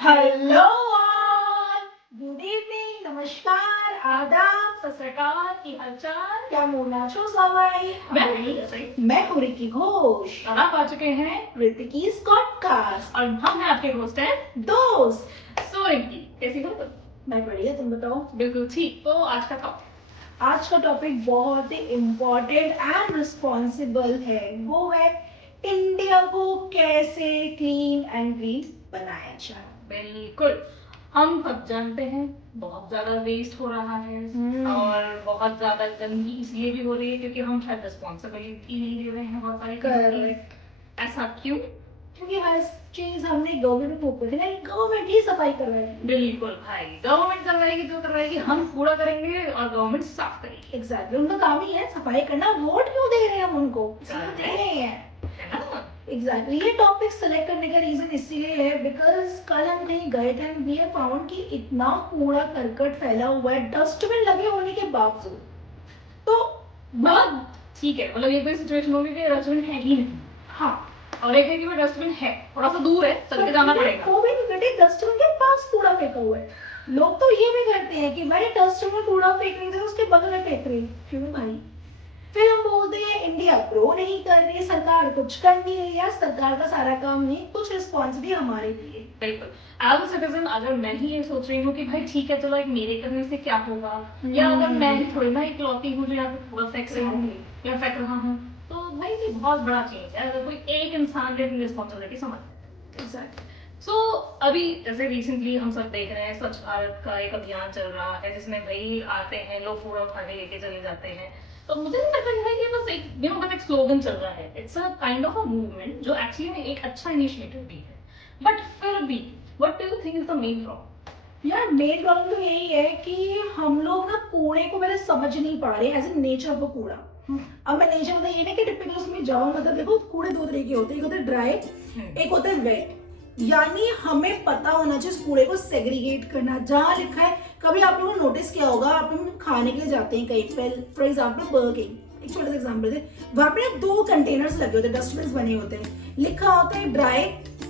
Hello all, good evening, नमस्कार, आदाब, सत श्री अकाल, की हालचाल, क्या मोना छो सवाई। मैं हूँ रिकी घोष और आप आ चुके हैं रिकी पॉडकास्ट और हम हैं आपके होस्ट हैं दोस्त। सो रिकी, कैसी हो तुम? मैं बढ़िया, तुम बताओ। बिल्कुल ठीक। तो आज का टॉपिक बहुत ही इम्पोर्टेंट एंड रिस्पॉन्सिबल है। वो है इंडिया को कैसे क्लीन एंड ग्रीन बनाया जाए। बिल्कुल, हम सब जानते हैं बहुत ज्यादा वेस्ट हो रहा है और बहुत ज्यादा गंदगी इसलिए भी हो रही है क्योंकि हम शायद रिस्पॉन्सिबिलिटी नहीं ले रहे हैं बहुत सारी चीजों की। ऐसा क्यों? क्योंकि हर चीज हमने गवर्नमेंट को ऊपर नहीं, गवर्नमेंट ही सफाई करवाएगी। बिल्कुल भाई, गवर्नमेंट करवाएगी तो करवाएगी, हम कूड़ा करेंगे और गवर्नमेंट साफ करेगी। एग्जैक्टली, उनका काम ही है सफाई करना। वोट क्यों दे रहे हैं हम उनको? दे रहे हैं। एग्जैक्टली, ये टॉपिक सेलेक्ट करने का रीजन इसीलिए है बिकॉज कल हम कहीं गए थे एंड वी हैव फाउंड कि इतना कूड़ा करकट फैला हुआ है डस्टबिन लगे होने के बावजूद। तो मतलब ठीक है, मतलब ये कोई सिचुएशन होगी कि डस्टबिन है ही नहीं। हाँ, और एक है कि वो डस्टबिन है थोड़ा सा दूर है, चल के जाना पड़ेगा। वो भी नहीं बेटे, डस्टबिन के पास कूड़ा फेंका हुआ है। लोग तो ये भी करते हैं कि भाई डस्टबिन में कूड़ा फेंक रही थी उसके बगल में फेंक रही। क्यों भाई? फिर हम बोलते हैं इंडिया ग्रो नहीं कर रही, सरकार कुछ कर नहीं रही। यार सरकार का सारा काम नहीं, कुछ रिस्पॉन्सिबिलिटी हमारे लिए। बिल्कुल, एज अ सिटीजन अगर मैं ही ये सोच रही हूँ कि भाई ठीक है चलो एक मेरे करने से क्या होगा, या अगर मैं ही थोड़ी ना इकलौती हूँ जो यहाँ पे कूड़ा फेंक रही हूँ या फेंक रहा हूँ, तो भाई ये बहुत बड़ा चेंज है अगर कोई एक इंसान ने अपनी रिस्पॉन्सिबिलिटी समझ। एग्जैक्टली। सो अभी जैसे रिसेंटली हम सब देख रहे हैं स्वच्छ भारत का एक अभियान चल रहा है जिसमें भाई आते हैं लोग कूड़ा उठा के लेके चले जाते हैं। तो मुझे नहीं लगता है कि बस एक बस एक स्लोगन चल रहा है, it's a kind of a movement जो एक्चुअली में एक अच्छा इनिशिएटिव भी है। बट फिर भी what do you think is the main problem? यार मेन प्रॉब्लम तो यही है कि हम लोग ना कूड़े को पहले समझ नहीं पा रहे एज ए नेचर ऑफ कूड़ा। अब मैं नेचर मतलब ये ना कि टिपिकल उसमें जाऊँ, मतलब देखो कूड़े दो तरह के होते हैं, एक होता है ड्राई, एक होता है वेट। यानी हमें पता होना चाहिए उस कूड़े को सेग्रीगेट करना। जहाँ लिखा है, कभी आप लोगों ने नोटिस किया होगा, आप लोग खाने के लिए जाते हैं कहीं पे, फॉर एग्जाम्पल बर्गर किंग, एक छोटा सा एग्जाम्पल है, वहां पे दो कंटेनर्स लगे होते हैं, डस्टबिन बने होते हैं, लिखा होता है ड्राई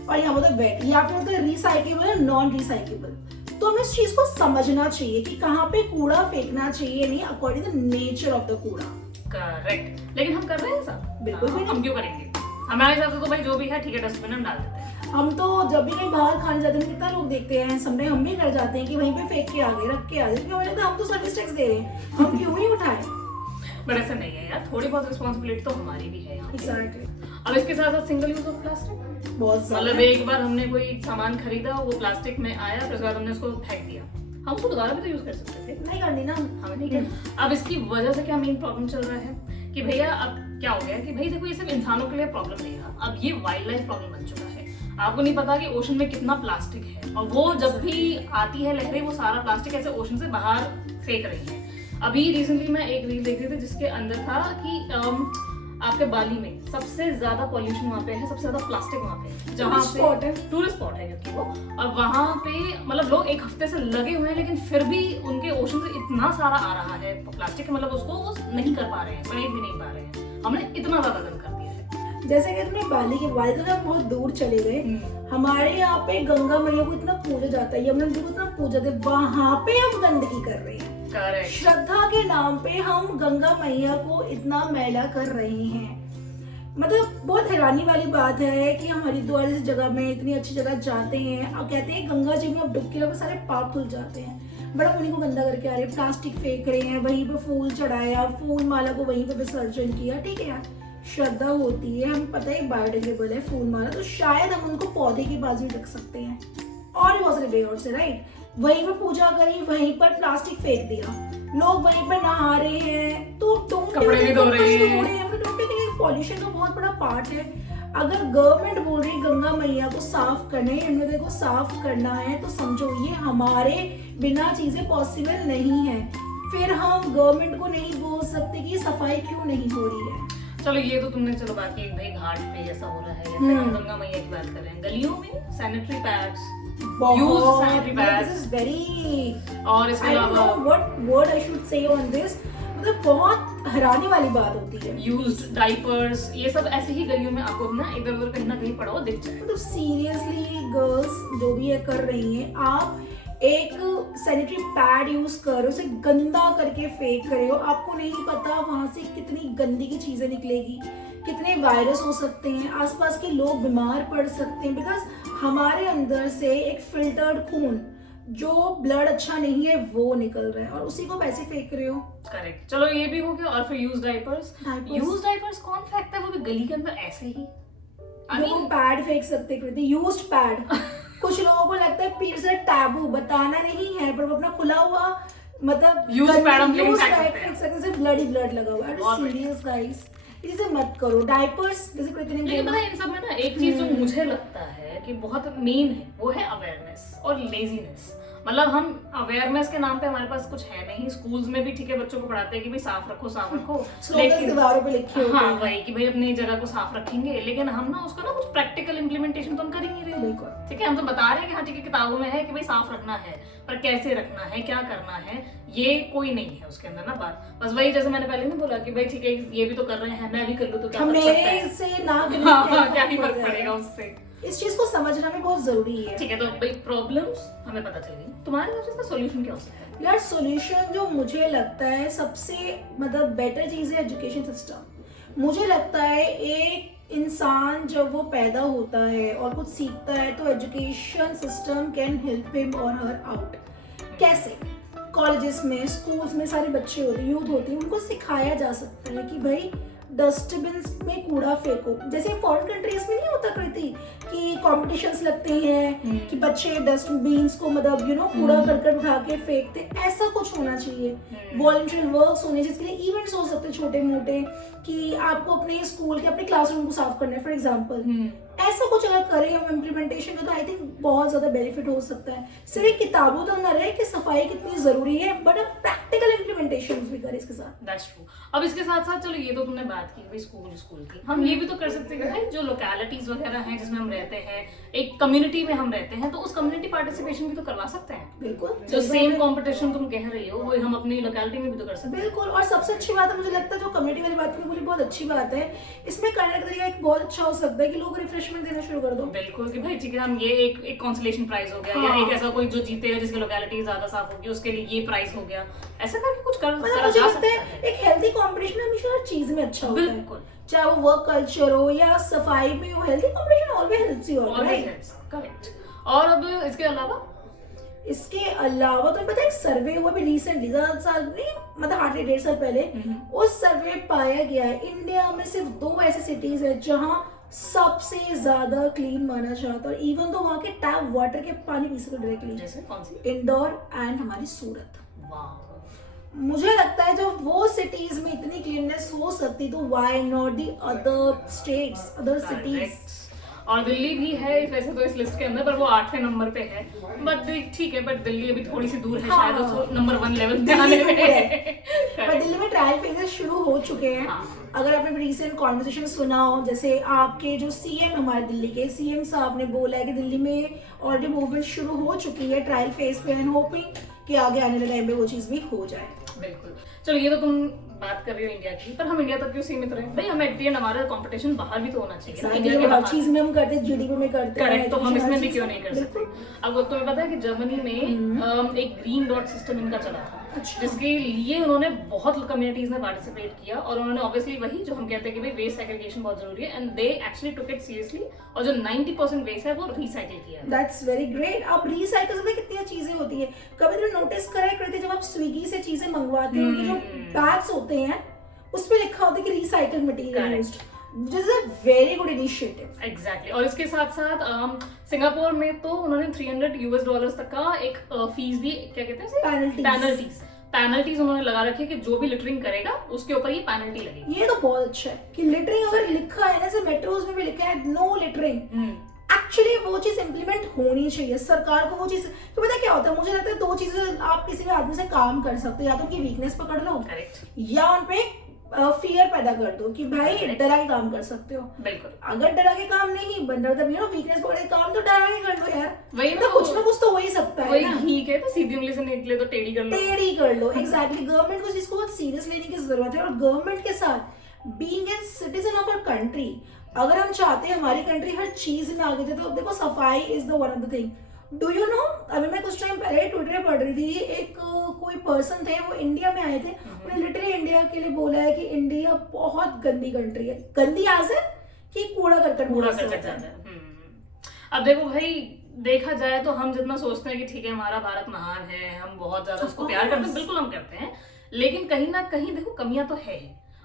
और यहाँ होता है वेट, या फिर होता है रिसाइकेबल या नॉन रिसाइकेबल। तो हमें इस चीज को समझना चाहिए कि कहाँ पे कूड़ा फेंकना चाहिए, नहीं according to nature of the कूड़ा। करेक्ट, लेकिन हम कर रहे हैं सब? बिल्कुल भी नहीं। हम क्यों करेंगे? हमारे हिसाब से तो भाई जो भी है ठीक है डस्टबिन में डाल देते हैं। हम तो जब भी कहीं बाहर खाने जाते हैं कितना लोग देखते हैं, समझे हम भी कर जाते हैं कि वहीं पे फेंक के आ गए, रख के आ गए, क्यों लगता है हम तो सर्विस टैक्स दे रहे हैं, हम क्यों ही उठाए। बट ऐसा नहीं है यार, थोड़ी बहुत रिस्पॉन्सिबिलिटी तो हमारी भी है यहाँ। एग्जैक्टली। अब इसके साथ साथ सिंगल यूज ऑफ प्लास्टिक बहुत मतलब एक बार हमने कोई सामान खरीदा, वो प्लास्टिक में आया, फिर उसके बाद हमने उसको फेंक दिया। हम उसको दोबारा भी तो यूज कर सकते थे। नहीं करनी ना, हमें नहीं करना। अब इसकी वजह से क्या मेन प्रॉब्लम चल रहा है कि भैया अब क्या हो गया कि भाई देखो ये सिर्फ इंसानों के लिए प्रॉब्लम नहीं रहा, अब ये वाइल्ड लाइफ प्रॉब्लम बन चुका है। आपको नहीं पता कि ओशन में कितना प्लास्टिक है, और वो जब भी आती है लहरें वो सारा प्लास्टिक ऐसे ओशन से बाहर फेंक रही है। अभी रिसेंटली मैं एक रील देख रही थी जिसके अंदर था कि आपके बाली में सबसे ज्यादा पॉल्यूशन वहाँ पे है, सबसे ज्यादा प्लास्टिक वहाँ पे, जहाँ पे टूरिस्ट स्पॉट है क्योंकि वो, और वहाँ पे मतलब लोग एक हफ्ते से लगे हुए हैं लेकिन फिर भी उनके ओशन से इतना सारा आ रहा है प्लास्टिक, मतलब उसको वो नहीं कर पा रहे हैं, सेव भी नहीं पा रहे हैं। हमने इतना ज्यादा गंद कर दिया है। जैसे कि तुमने बाली के बाली तो हम बहुत दूर चले गए, हमारे यहाँ पे गंगा मैया को इतना पूजा जाता है, यमुना जी को इतना पूजा जाते, वहाँ पे हम गंदगी कर रहे हैं। Correct. श्रद्धा के नाम पे हम गंगा मैया को इतना मैला कर रहे हैं। मतलब बहुत हैरानी वाली बात है कि हम हरिद्वार जैसी जगह में, इतनी अच्छी जगह जाते हैं और कहते हैं गंगा जी में अब डुबकी लगा सारे पाप धुल जाते हैं, बड़ा उन्हीं को गंदा करके आ रहे हैं, प्लास्टिक फेंक रहे हैं, वहीं पे फूल चढ़ाया, फूल माला को वहीं पे विसर्जन किया। ठीक है यार, श्रद्धा होती है, हमें पता है बायोडिग्रेडेबल है फूल माला, तो शायद हम उनको पौधे के पास भी रख सकते हैं, और भी बहुत सारे वे आउट से, राइट। वहीं पर पूजा करी, वहीं पर प्लास्टिक फेंक दिया, लोग वहीं पर नहा रहे हैं, तो कपड़े भी धो रहे हैं। पॉल्यूशन का बहुत बड़ा पार्ट है। अगर गवर्नमेंट बोल रही गंगा मैया को साफ करने, यमुना को साफ करना है, तो समझो ये हमारे बिना चीजें पॉसिबल नहीं है। फिर हम गवर्नमेंट को नहीं बोल सकते कि सफाई क्यों नहीं हो रही है। चलो ये तो तुमने चलो बात की भाई घाट पे ऐसा हो रहा है, या फिर हम गंगा मैया की बात कर रहे हैं, गलियों में sanitary pads, use sanitary pads, this is very, और इसके I don't know what word I should say on this, मतलब बहुत हैरानी वाली बात होती है। यूज्ड डाइपर्स, ये सब ऐसे ही गलियों में आपको ना इधर उधर कहीं ना कहीं पड़ा हुआ दिख जाए। मतलब सीरियसली गर्ल्स जो भी ये कर रही हैं, आप एक सैनिटरी पैड यूज कर रहे हो, उसे गंदा करके फेंक रहे हो, आपको नहीं पता वहां से कितनी गंदी की चीजें निकलेगी, कितने वायरस हो सकते हैं, आसपास के लोग बीमार पड़ सकते हैं, बिकॉज हमारे अंदर से एक फिल्टर्ड खून, जो ब्लड अच्छा नहीं है वो निकल रहा है और उसी को पैसे फेंक रहे हो। करेक्ट, चलो ये भी हो गया। और फिर यूज डाइपर्स, यूज डाइपर्स कौन फेंकता है, वो भी गली के अंदर ऐसे ही। आई मीन पैड फेंक सकते कृति, यूज्ड पैड। कुछ लोगों को लगता है पीर से टैबू बताना नहीं है, पर वो अपना खुला हुआ मतलब Used pad हम used फेंक pad सकते हैं। फेंक सकते हैं, सिर्फ ब्लड ही ब्लड लगा हुआ है। बहुत सीरियस गाइस, इसे मत करो। डायपर्स जैसे कृति ने लेकिन बोला, पता है इन सब में ना एक चीज जो मुझे लगता है कि बहुत मेन है, वो है अवेयरनेस और लेजीनेस। मतलब हम अवेयरनेस के नाम पे हमारे पास कुछ है नहीं। स्कूल्स में भी ठीक है बच्चों को पढ़ाते हैं कि भाई साफ रखो साफ रखो, स्लोगन्स दीवारों पे लिखे होते हाँ हैं। वही कि भाई अपनी जगह को साफ रखेंगे, लेकिन हम ना उसका ना कुछ प्रैक्टिकल इम्प्लीमेंटेशन तो हम कर ही नहीं रहे। बिल्कुल। ठीक है, हम तो बता रहे हैं कि हाँ ठीक है किताबों में है कि भाई साफ रखना है, पर कैसे रखना है, क्या करना है, ये कोई नहीं है उसके अंदर ना बात। बस वही जैसे मैंने पहले नहीं बोला कि भाई ठीक है ये भी तो कर रहे हैं, मैं भी कर लूँ तो क्या फर्क पड़ता है? मेरे से ना क्या ही फर्क पड़ेगा उससे। इस चीज को समझना भी बहुत जरूरी है। ठीक है, तो भाई प्रॉब्लम्स हमें पता चल गई, तुम्हारे हिसाब से इसका सॉल्यूशन क्या हो सकता है? यार सॉल्यूशन जो मुझे लगता है सबसे मतलब बेटर चीज है एजुकेशन सिस्टम। मुझे लगता है एक इंसान जब वो पैदा होता है और कुछ सीखता है तो education system can help him और हर आउट। कैसे? कॉलेजेस में, स्कूल्स में सारे बच्चे होते हैं, यूथ होती है, उनको सिखाया जा सकता है कि भाई डस्टबिन में कूड़ा फेंको। जैसे फॉरेन कंट्रीज में नहीं होता कृति कि कॉम्पिटिशन्स लगते हैं कि बच्चे डस्टबिन को मतलब कूड़ा करकट उठा के फेंकते, ऐसा कुछ होना चाहिए। वॉलंटियर वर्क्स होने जिसके लिए इवेंट्स हो सकते हैं छोटे मोटे, कि आपको अपने स्कूल के अपने क्लासरूम को साफ करना है फॉर एग्जाम्पल। ऐसा कुछ अगर करें हम इम्प्लीमेंटेशन का, तो आई थिंक बहुत ज्यादा बेनिफिट हो सकता है। सिर्फ एक किताबों तो न रहे कि सफाई कितनी जरूरी है, बट अब प्रैक्टिकल इम्प्लीमेंटेशन भी करें इसके साथ। That's true. अब इसके साथ साथ चलो ये तो तुमने बात की भाई स्कूल की, हम ये भी तो कर सकते हैं भाई जो लोकेलिटीज वगैरह हैं जिसमें हम रहते हैं, एक कम्युनिटी में हम रहते हैं, तो उस कम्युनिटी पार्टिसिपेशन भी तो करवा सकते हैं। बिल्कुल, जो सेम कंपटीशन तुम कह रही हो वो हम अपनी लोकेलिटी में भी तो कर सकते हैं। बिल्कुल। और सबसे अच्छी बात है मुझे लगता है जो कम्युनिटी वाली बात की बोली बहुत अच्छी बात है, इसमें करने का तरीका एक बहुत अच्छा हो सकता है कि लोग रिफ्रेशमेंट देना शुरू कर दो। बिल्कुल कि भाई ठीक है हम ये एक कंसोलेशन प्राइज हो गया, या एक ऐसा कोई जो जीतेगा जिसकी लोकेलिटी ज्यादा साफ होगी उसके लिए ये प्राइज हो गया, ऐसा करके कुछ कर मतलब मुझे लगता है एक हेल्दी कंपटीशन हमेशा हर चीज में अच्छा होता है। बिल्कुल, चाहे वो वर्क कल्चर हो या सफाई में हो, healthy competition always helps you, right? Correct. और अब इसके अलावा तुम्हें पता है एक सर्वे हुआ अभी रिसेंटली, ज्यादा साल नहीं मतलब 8-1.5 साल पहले, उस सर्वे पाया गया है इंडिया में सिर्फ 2 ऐसे सिटीज है जहां सबसे ज्यादा क्लीन माना जाता है, इवन तो वहां के टैप वाटर के पानी पी सकते डायरेक्टली। जैसे कौन सी? इंदौर एंड हमारी सूरत। वाह, मुझे लगता है जब वो सिटीज में इतनी क्लीननेस हो सकती तो why not the other states, other cities. और दिल्ली भी है वैसे तो इस लिस्ट के अंदर, पर वो 8वें नंबर पे है। बट ठीक है, बट दिल्ली अभी थोड़ी सी दूर है, हाँ, शायद उसको नंबर 1 लेवल पे आने में। पर दिल्ली में ट्रायल फेजेस शुरू हो चुके हैं। हाँ। अगर आपने रिसेंट कॉन्वर्सेशन सुना हो, जैसे आपके जो सीएम हमारे दिल्ली के सीएम साहब ने बोला है कि दिल्ली में ऑलरेडी मूवमेंट शुरू हो चुकी है ट्रायल फेज पे, एंड होपिंग कि आगे आने वाले टाइम में वो चीज भी हो जाए। बिल्कुल। चलो ये तो तुम बात कर रही हो इंडिया की, पर हम इंडिया तक क्यों सीमित रहे भाई? हमें एट हमारा कंपटीशन बाहर भी तो होना चाहिए ना, इंडिया के हर बाहर। चीज में हम करते हैं, जीडीपी में करते हैं, करेक्ट, तो हम हर इसमें भी चीज़ क्यों में। नहीं कर सकते? बिल्कुल। अब तुम्हें पता है कि जर्मनी में एक ग्रीन डॉट सिस्टम इनका चला था, अच्छा। जिसके लिए उन्होंने बहुत कम्युनिटीज ने पार्टिसिपेट किया, और उन्होंने ऑब्वियसली वही जो हम कहते हैं कि भाई वेस्ट सेग्रीगेशन बहुत जरूरी है, and they actually took it seriously, और जो 90% वेस्ट है वो रिसाइकिल किया है। That's very great. अब रिसाइकिल में कितनी चीजें होती है, कभी तुमने नोटिस करा है कृति, जब आप स्विगी से चीजें मंगवाते हो उनके जो बैग्स होते हैं उस पे लिखा होता है कि recycle material used, this is a very good initiative. Exactly. और इसके साथ साथ सिंगापुर में तो उन्होंने $300 तक का एक फीस भी, क्या कहते हैं, पेनल्टीज उन्होंने लगा रखी है कि जो भी लिटरिंग करेगा उसके ऊपर ये पेनल्टी लगेगी। ये तो बहुत अच्छा है कि लिटरिंग अगर लिखा है ना, जैसे मेट्रोज में भी लिखा है नो लिटरिंग, एक्चुअली वो चीज इंप्लीमेंट होनी चाहिए। सरकार को वो चीज, तो पता क्या होता है, मुझे लगता है 2 चीजें आप किसी भी आदमी से काम कर सकते हो, या तो उनकी वीकनेस पकड़ लो, करेक्ट, या उन पे फियर पैदा कर दो कि भाई डरा के काम कर सकते हो। बिल्कुल। अगर डरा के काम नहीं बन रहा, मतलब वीकनेस पकड़े काम, तो डरा के कर लो यार। वही तो कुछ ना कुछ तो हो ही सकता है वही ना। ठीक है, तो सीधी उंगली से निकले तो टेढ़ी कर लो। टेढ़ी कर लो, एग्जैक्टली। गवर्नमेंट को इस चीज को बहुत सीरियस लेने की जरूरत है, और गवर्नमेंट के साथ being a citizen of our country, अगर हम चाहते हैं हमारी कंट्री हर चीज में आगे जाए, तो देखो सफाई is the one of the thing. Do you know, अभी मैं कुछ टाइम पहले ट्विटर पे पढ़ रही थी, एक कोई पर्सन थे, वो इंडिया में आए थे, उन्हें लिटरली इंडिया के लिए बोला है कि इंडिया बहुत गंदी कंट्री है। गंदी आज है कि कूड़ा करकट ज्यादा है। अब देखो भाई, देखा जाए तो हम जितना सोचते हैं कि ठीक है हमारा भारत महान है, हम बहुत ज्यादा उसको प्यार करते हैं, बिल्कुल हम करते हैं, लेकिन कहीं ना कहीं देखो कमियां तो है,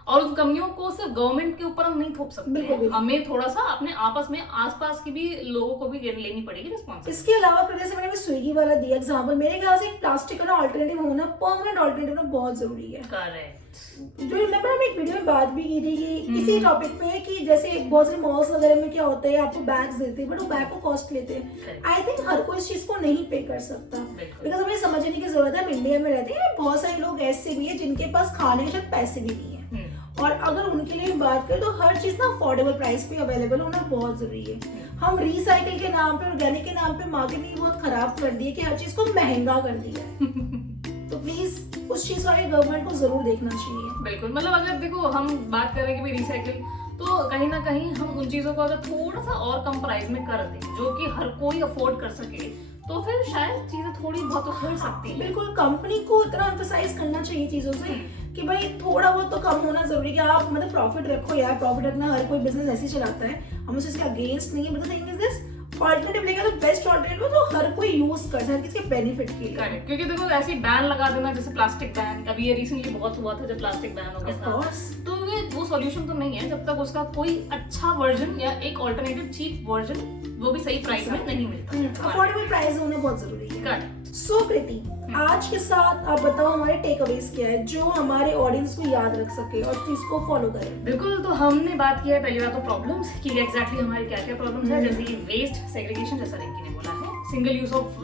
और उन कमियों को सिर्फ गवर्नमेंट के ऊपर हम नहीं थोप सकते हैं। हमें थोड़ा सा अपने आपस में आसपास की भी लोगों को भी लेनी पड़ेगी रिस्पॉन्सिबिलिटी। इसके अलावा फिर जैसे मैंने स्विगी वाला दिया एग्जांपल, मेरे ख्याल से प्लास्टिक का ऑल्टरनेटिव होना, परमानेंट ऑल्टरनेटिव होना बहुत जरूरी है। करेक्ट। जो रिमेंबर हमने एक वीडियो में बात भी की थी कि इसी टॉपिक पे, कि जैसे बहुत सारे मॉल्स वगैरह में क्या होता है, आपको बैग्स देते हैं, बट वो बैग को कॉस्ट लेते हैं। आई थिंक हर कोई इस चीज को नहीं पे कर सकता, बिकॉज हमें समझने की जरूरत है। हम इंडिया में रहते हैं, बहुत सारे लोग ऐसे भी है जिनके पास खाने के शायद पैसे भी नहीं है, और अगर उनके लिए बात करें तो हर चीज ना अफोर्डेबल प्राइस पे अवेलेबल होना बहुत जरूरी है। हम रिसाइकिल के नाम पे, ऑर्गेनिक के नाम पे मार्केटिंग बहुत खराब कर दी है कि हर चीज को महंगा कर दिया है। तो प्लीज उस चीज का गवर्नमेंट को जरूर देखना चाहिए। बिल्कुल, मतलब अगर देखो हम बात करें कि भाई रिसाइकिल, तो कहीं ना कहीं हम उन चीजों को अगर थोड़ा सा और कम प्राइस में कर दें जो कि हर कोई अफोर्ड कर सके, तो फिर शायद चीजें थोड़ी बहुत हो सकती है। बिल्कुल, कंपनी को इतना एम्फसाइज करना चाहिए चीजों से कि भाई थोड़ा बहुत तो कम होना जरूरी है। कि आप मतलब प्रॉफिट रखो यार, प्रॉफिट रखना हर कोई बिजनेस ऐसे ही चलाता है, हम उसके अगेंस्ट नहीं है, but the thing is this, alternative लेगा तो बेस्ट ऑल्टरनेटिव जो हर कोई यूज कर सके, किसके बेनिफिट के लिए। करेक्ट, क्योंकि देखो ऐसे बैन लगा देना, जैसे प्लास्टिक बैन, अभी ये रिसेंटली बहुत हुआ था जब प्लास्टिक बैन हो गया था, तो ये वो सॉल्यूशन तो नहीं है जब तक उसका कोई अच्छा वर्जन या एक ऑल्टरनेटिव चीप वर्जन, वो भी सही प्राइस में नहीं मिलता। अफोर्डेबल प्राइस होना बहुत जरूरी है। करेक्ट। सो कृति, आज के साथ आप बताओ हमारे टेक अवेज क्या है जो हमारे ऑडियंस को याद रख सके और चीज को फॉलो करे। बिल्कुल, तो हमने बात किया है पहली बात तो प्रॉब्लम्स कि एग्जैक्टली हमारे क्या क्या प्रॉब्लम्स है, जैसे कि वेस्ट सेग्रीगेशन, जैसा रिंकी ने बोला है, सिंगल यूज ऑफ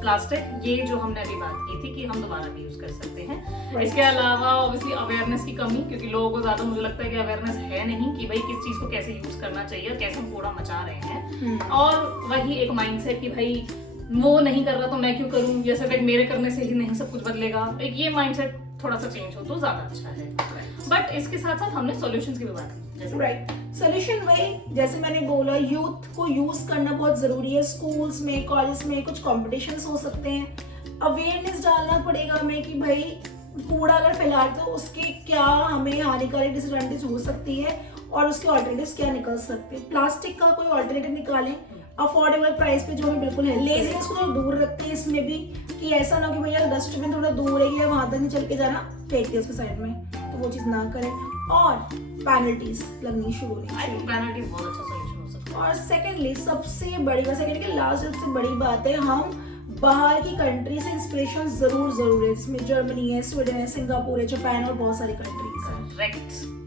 प्लास्टिक, ये जो हमने अभी बात की थी कि हम दोबारा भी यूज कर सकते हैं। इसके अलावा ऑब्वियसली अवेयरनेस की कमी, क्योंकि लोगों को ज्यादा मुझे लगता है कि अवेयरनेस है नहीं कि भाई किस चीज को कैसे यूज करना चाहिए और कैसे हम कूड़ा मचा रहे हैं, और वही एक माइंडसेट कि भाई वो नहीं कर रहा तो मैं क्यों करूं, या सिर्फ मेरे करने से ही नहीं सब कुछ बदलेगा, एक ये माइंडसेट थोड़ा सा चेंज हो तो ज्यादा अच्छा है। बट इसके साथ साथ हमने सॉल्यूशंस की भी बात की, जैसे राइट सोल्यूशन वही, जैसे मैंने बोला, यूथ को यूज करना बहुत जरूरी है। स्कूल्स में, कॉलेज में कुछ कॉम्पिटिशन्स हो सकते हैं, अवेयरनेस डालना पड़ेगा हमें कि भाई कूड़ा अगर फैला तो उसके क्या हमें हानिकारक डिसएडवांटेज हो सकती है और उसके ऑल्टरनेटिव्स क्या निकल सकते हैं। प्लास्टिक का कोई ऑल्टरनेटिव निकालें अफोर्डेबल प्राइस पे, जो हमें बिल्कुल है। लेजीनेस को तो दूर रखते हैं इसमें भी, कि ऐसा ना कि भैया डस्टबिन थोड़ा दूर है या वहां तक नहीं चल के जाना, फेंक दिया उसके साइड में, तो वो चीज ना करें। और पेनल्टीज लगनी शुरू होनी चाहिए, पेनल्टी बहुत अच्छा सॉल्यूशन हो सकता है। और सेकेंडली सबसे बड़ी बात, सेकेंड की लास्ट सबसे बड़ी बात है, हम बाहर की कंट्री से इंस्पिरेशन जरूर है, जिसमें जर्मनी है, स्वीडन है, सिंगापुर है, जापान और बहुत सारी कंट्रीज हैं। करेक्ट।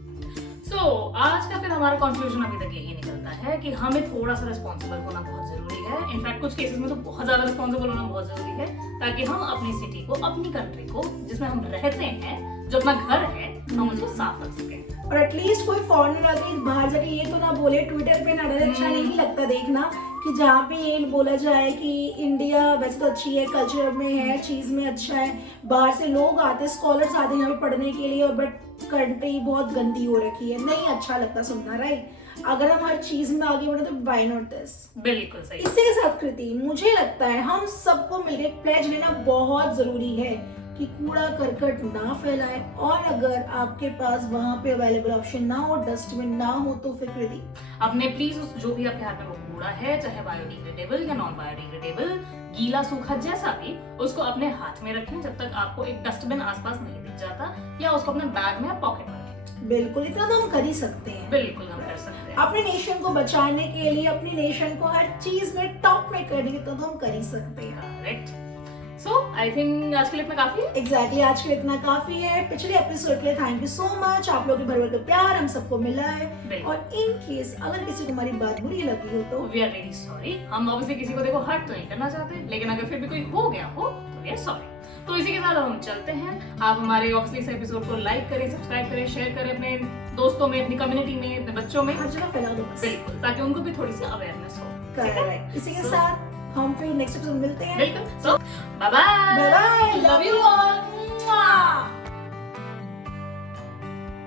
सो आज का फिर हमारा कंक्लूजन अभी तक यही निकलता है कि हमें थोड़ा सा रिस्पॉन्सिबल होना बहुत जरूरी है। इनफैक्ट कुछ केसेस में तो बहुत ज्यादा रिस्पॉन्सिबल होना बहुत जरूरी है, ताकि हम अपनी सिटी को, अपनी कंट्री को, जिसमें हम रहते हैं, जो अपना घर है, हम उसको साफ रख सकें। और एटलीस्ट कोई फॉरेनर आके बाहर जाके ये तो ना बोले, ट्विटर पे ना डाले, अच्छा नहीं लगता देखना कि जहाँ पे ये बोला जाए कि इंडिया वैसे तो अच्छी है, कल्चर में है, चीज में अच्छा है, बाहर से लोग आते, स्कॉलर्स आते हैं यहाँ पे पढ़ने के लिए, और बट कंट्री बहुत गंदी हो रखी है, नहीं अच्छा लगता सुनना, राइट। अगर हम हर चीज में आगे बढ़े तो व्हाई नॉट दिस। बिल्कुल सही। इसी के साथ कृति, मुझे लगता है हम सबको मिलकर प्लेज लेना बहुत जरूरी है कि कूड़ा करकट ना फैलाए, और अगर आपके पास वहाँ पे अवेलेबल ऑप्शन ना हो, डस्टबिन ना हो, तो फिर कृति अपने प्लीज उस जो भी आपके हाथ में वो कूड़ा है, चाहे बायोडिग्रेडेबल या नॉन बायोडिग्रेडेबल, गीला सूखा जैसा भी, उसको अपने हाथ में रखें जब तक आपको एक डस्टबिन आसपास नहीं दिख जाता, या उसको अपने बैग में या पॉकेट में रखें। बिल्कुल, इतना तो हम कर ही सकते हैं। बिल्कुल हम कर सकते हैं। अपने नेशन को बचाने के लिए, अपनी नेशन को हर चीज में टॉप में करने के, तो हम कर ही सकते हैं। करेक्ट। सो आई थिंक आज के लिए इतना काफी है। एग्जैक्टली, आज के लिए इतना काफी है। पिछले एपिसोड के लिए थैंक यू सो मच, आप लोगों के भर भर का प्यार हम सबको मिला है। और इन केस अगर किसी को हमारी बात बुरी लगी हो तो वी आर रियली सॉरी। हम ऑब्वियसली किसी को देखो हर्ट तो नहीं करना चाहते, लेकिन अगर फिर भी कोई हो गया हो तो वी आर सॉरी। तो इसी के साथ हम चलते हैं। आप हमारे ऑक्सली इस एपिसोड को लाइक करें, सब्सक्राइब करें, शेयर करें अपने दोस्तों में, अपनी कम्युनिटी में, अपने बच्चों में, हर जगह फैला दो बस। बिल्कुल, ताकि उनको भी थोड़ी सी अवेयरनेस हो। करेक्ट। इसी के साथ हम फिर नेक्स्ट एपिसोड मिलते हैं। बिल्कुल। So bye bye, bye bye, love you all.